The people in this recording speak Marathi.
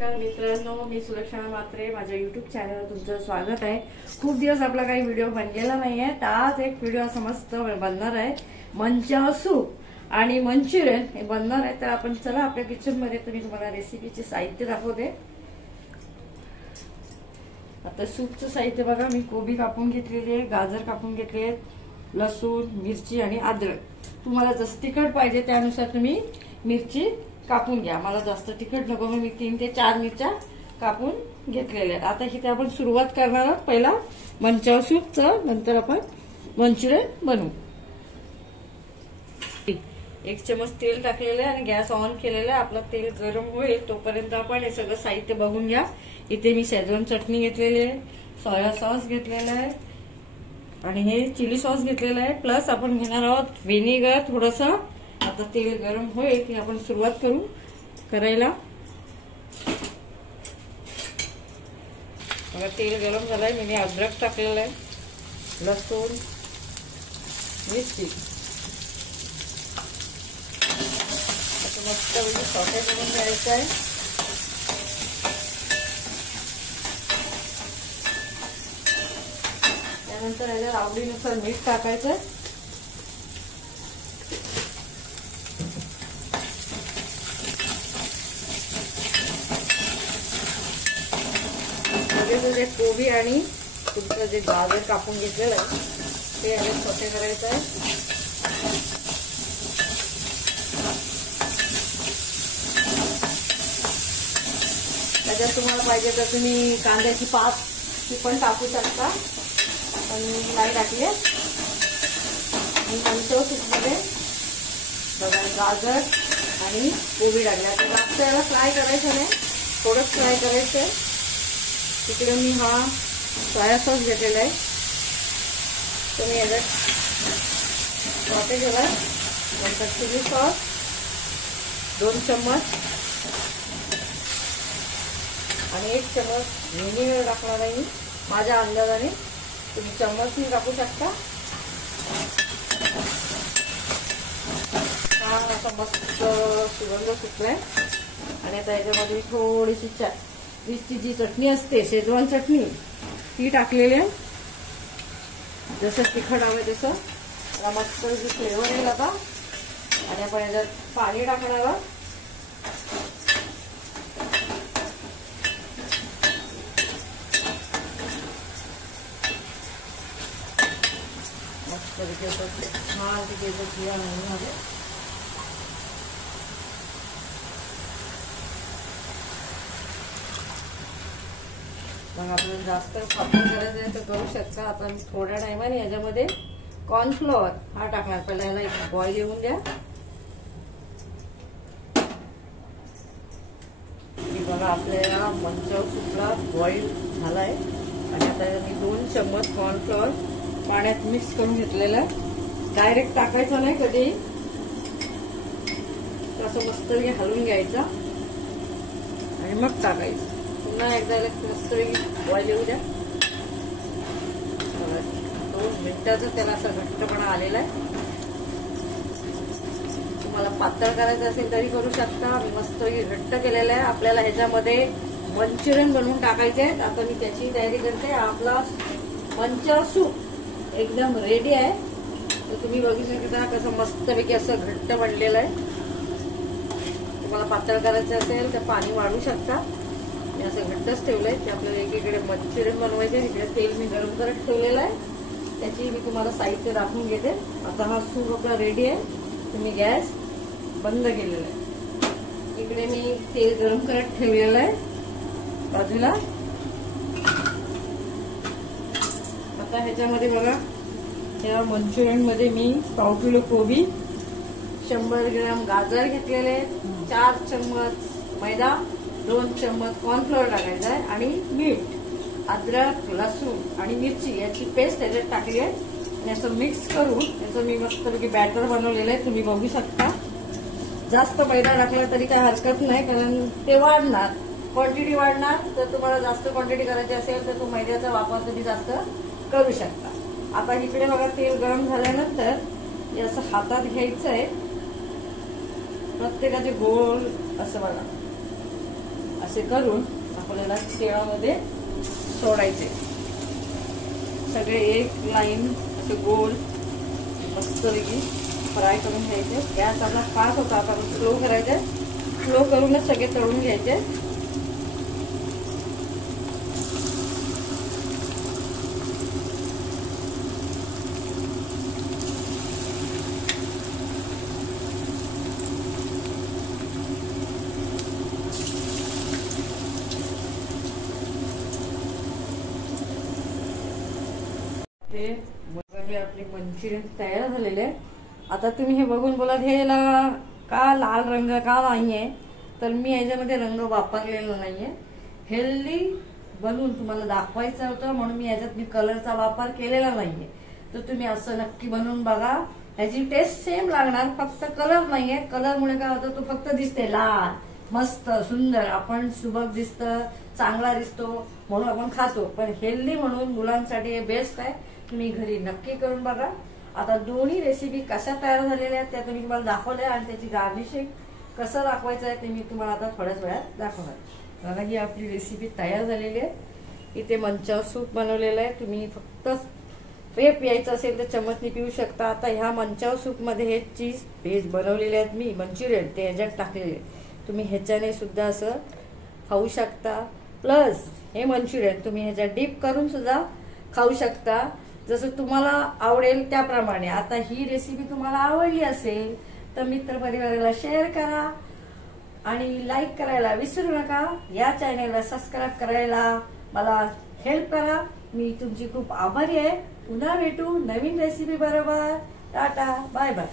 नमस्कार मित्रांनो, मी सुलक्षणा म्हात्रे. माझ्या यूट्यूब चॅनलवर तुमचं स्वागत आहे. खूप दिवस आपला काही व्हिडिओ बनलेला नाहीये, तर आज एक व्हिडिओ असा मस्त बनणार आहे. मंचाव सूप आणि मंचुरियन हे बनणार आहे. तर आपण चला आपल्या किचन मध्ये मी तुम्हाला रेसिपीचे साहित्य दाखवते. आता सूपचं साहित्य बघा, मी कोबी कापून घेतलेली आहे, गाजर कापून घेतले आहेत, लसूण, मिरची आणि अद्रक. तुम्हाला जसं तिखट पाहिजे त्यानुसार तुम्ही मिरची कापून घ्या. मला जास्त तिखट नको, मी 3 ते 4 मिरच्या कापून घेतलेल्या आहेत. आता इथे आपण सुरुवात करणार आहोत. पहिला मंचाव सूपचं, नंतर आपण मंचुरियन बनवू. 1 चमच तेल टाकलेलं आहे आणि गॅस ऑन केलेला आहे. आपलं तेल गरम होईल तोपर्यंत आपण हे सगळं साहित्य बघून घ्या. इथे मी शेजवान चटणी घेतलेली आहे, सोया सॉस घेतलेला आहे आणि हे चिली सॉस घेतलेला आहे. प्लस आपण घेणार आहोत व्हिनेगर थोडंसं. आता तेल गरम होईल की आपण सुरुवात करू करायला. बघा तेल गरम झालंय. मी अद्रक टाकलेलं आहे, लसूण, मिरची असं मस्त म्हणजे सॉटे करून घ्यायचं आहे. त्यानंतर याच्यात आवडीनुसार मीठ टाकायचं आहे. जे कोबी आणि तुमचं जे गाजर कापून घेतलेलं आहे ते याच्यात सोटे करायचं आहे. त्याच्यात तुम्हाला पाहिजे तर तुम्ही कांद्याची पात पण टाकू शकता, पण मी नाही टाकली. मंचाव सूपमध्ये बघा गाजर आणि कोबी टाकल्या. तर जास्त याला फ्राय करायचं नाही, थोडंच फ्राय करायचं आहे. तिकडे मी हा सोया सॉस घेतलेला आहे, तो मी याच्यात सॉटे केला. नंतर चिली सॉस 2 चम्मच आणि 1 चम्मच व्हिनेगर टाकणार आहे मी. माझ्या अंदाजाने तुम्ही चम्मचनी टाकू शकता. छान असा मस्त सुगंध सुटलाय. आणि आता याच्यामध्ये थोडीशी ची जी चटणी असते, शेजवान चटणी, ती टाकलेली आहे. जसं तिखट हवं तसं मला मस्त जी फ्लेवर येईल आता. आणि आपण याच्यात पाणी टाकणार आहोत. मस्त छान तिथे मग आपल्याला जास्त पातळ करायचं आहे तर करू शकता. आता मी थोड्या टायमाने याच्यामध्ये कॉर्नफ्लॉवर हा टाकणार. पहिला याला एक बॉईल येऊन द्या. बघा आपल्याला मंचाव सूपला बॉईल झालाय. आणि आता मी 2 चम्मच कॉर्नफ्लॉवर पाण्यात मिक्स करून घेतलेलं आहे. डायरेक्ट टाकायचं नाही कधी, असं मस्त हलवून घ्यायचं आणि मग टाकायचं. पुन्हा एकदा मस्त बॉईल येऊ द्या. 2 मिनिटाचं त्याला असं घट्टपणा आलेला आहे. तुम्हाला पातळ करायचं असेल तरी करू शकता. मी मस्त घट्ट केलेलं आहे. आपल्याला ह्याच्यामध्ये मंचुरियन बनवून टाकायचे आहेत. आता मी त्याची तयारी करते. आपला मंचाव सूप एकदम रेडी आहे. तर तुम्ही बघू शकता कसं मस्तपैकी असं घट्ट बनलेलं आहे. तुम्हाला पातळ करायचं असेल तर पाणी वाढवू शकता. मी असं घट्टच ठेवलंय की आपल्याला एकीकडे मंचुरियन बनवायचे, तिकडे तेल मी गरम करत ठेवलेलं आहे. त्याची मी तुम्हाला साहित्य दाखवून घेते. आता हा सूप आपला रेडी आहे. तुम्ही गॅस बंद केलेला आहे. इकडे मी तेल गरम करत ठेवलेलं आहे बाजूला. आता ह्याच्यामध्ये बघा, या मंचुरियन मध्ये मी 1/4 किलो कोबी, 100 ग्रॅम गाजर घेतलेले, 4 चम्मच मैदा, 2 चम्मच कॉर्नफ्लोअर टाकायचा आहे आणि मीठ, अद्रक, लसूण आणि मिरची याची पेस्ट त्याच्यात टाकली आहे. आणि असं मिक्स करून याचं मी मस्तपैकी बॅटर बनवलेलं आहे. तुम्ही बघू शकता. जास्त मैदा टाकला तरी काही हरकत नाही, कारण ते वाढणार, क्वांटिटी वाढणार. तर तुम्हाला जास्त क्वांटिटी करायची असेल तर तो मैद्याचा वापर तुम्ही जास्त करू शकता. आता इकडे बघा तेल गरम झाल्यानंतर हे असं हातात घ्यायचं आहे. प्रत्येकाचे गोल असं बघा असे करून आपल्याला तेलामध्ये सोडायचे. सगळे एक लाईन असे गोल मस्तपैकी फ्राय करून घ्यायचे. गॅस आपला फास्ट होता, आपण स्लो करायचे. स्लो करूनच सगळे तळून घ्यायचे. हे आपले मंचुरियन तयार झालेले आहे. आता तुम्ही हे बघून बोला ह्याला का लाल रंग का नाहीये, तर मी याच्यामध्ये रंग वापरलेला नाहीये. हेल्दी बनवून तुम्हाला दाखवायचं होतं म्हणून मी याच्यात कलरचा वापर केलेला नाहीये. तर तुम्ही असं नक्की बनवून बघा. ह्याची टेस्ट सेम लागणार, फक्त कलर नाहीये. कलरमुळे काय होतं, तो फक्त दिसते लाल, मस्त सुंदर, आपण सुबक दिसतं, चांगला दिसतो म्हणून आपण खातो. पण हेल्दी म्हणून मुलांसाठी हे बेस्ट आहे. तुम्ही घरी नक्की करून बघा. आता दोन्ही रेसिपी कशा तयार झालेल्या आहेत त्या तुम्ही तुम्हाला दाखवल्या आणि त्याची गार्निशिंग कसं दाखवायचं आहे ते मी तुम्हाला आता थोड्याच वेळात दाखवणार. बघा ही आपली रेसिपी तयार झालेली आहे. इथे मंचाव सूप बनवलेलं आहे. तुम्ही फक्त पे प्यायचं असेल तर चमचनी पिऊ शकता. आता ह्या मंचाव सूप मध्ये हे चीज व्हेज बनवलेले आहेत मी मंचुरियन, ते ह्याच्यात टाकलेले. तुम्ही ह्याच्याने सुद्धा असं खाऊ शकता. प्लस हे मंचुरियन तुम्ही ह्याच्यात डीप करून सुद्धा खाऊ शकता, जसं तुम्हाला आवडेल त्याप्रमाणे. आता ही रेसिपी तुम्हाला आवडली असेल तर मित्रपरिवाराला शेअर करा आणि लाईक करायला विसरू नका. या चॅनलला सबस्क्राईब करायला मला हेल्प करा. मी तुमची खूप आभारी आहे. पुन्हा भेटू नवीन रेसिपी बरोबर. Tata, bye bye.